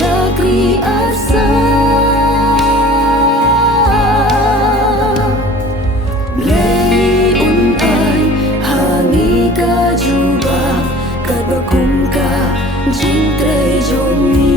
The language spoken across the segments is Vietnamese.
Syakri asa Lei un ai Hangi ka juba Kat bakum ka Jing tre joni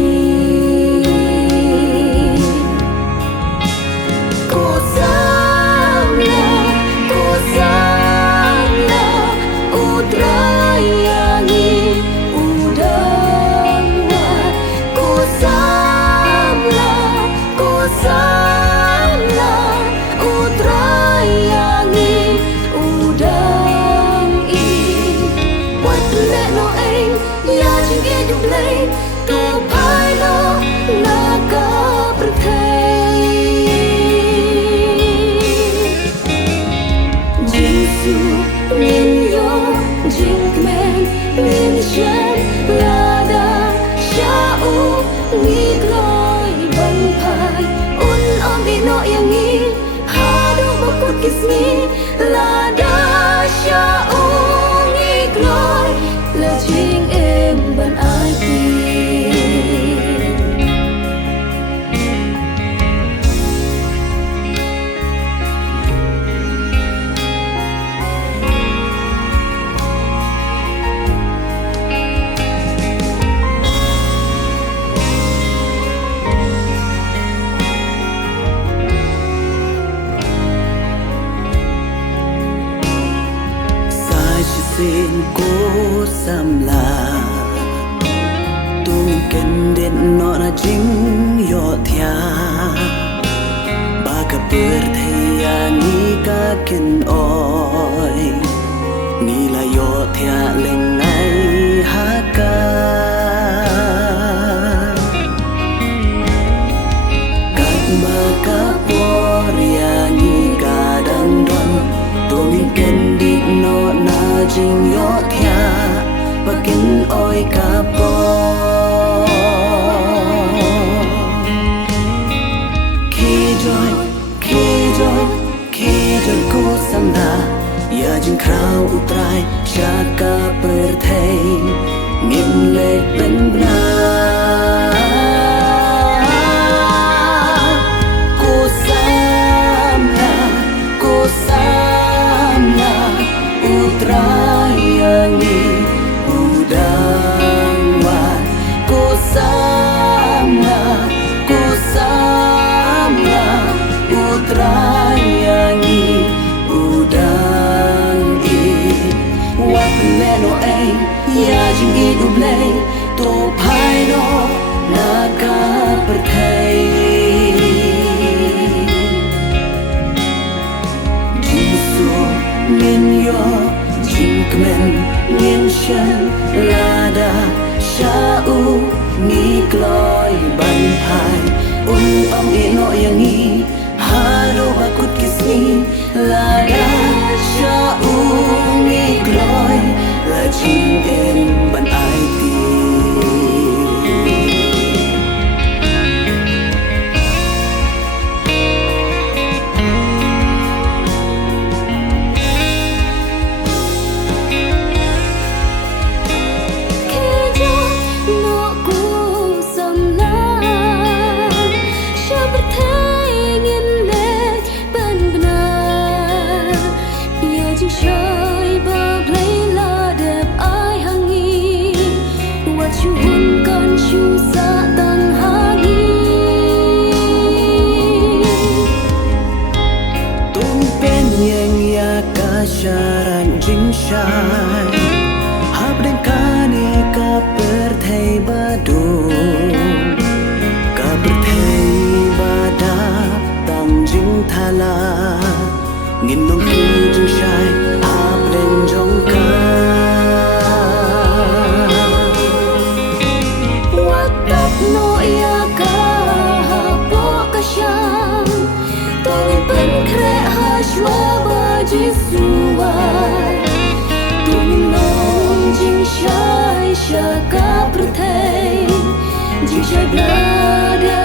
Kisni lada syaung ikloi la jing em ban ai tin xin cố xăm là tung kênh đến nó là chính yo thia ba ka per thei ani ka ken oi ni la yo thia leng ai ha ka kat ba ka por ya ni ka dang don tung kênh đi nó na jing yo thia bakin oi ka po ki joy ko samna ya jing krau utrai shaka per thei ngin le ben bna jing i dublei to phai no na ka per thei jing su min yo jing kmen min shan lada sha u ni kloi ban phai un om e no yang i haro bakut kisni lada sha u ni kloi la jing em ban ai ti Syaran jing syai hab den kani ka per thei badu ka per thei bada tam jing thala ngin nong ki jing syai hab den jong ka watak no ya ka po ka syam tong pen kre ha shwa ba jisua tung nong jing shai shaka prthei jing shai blada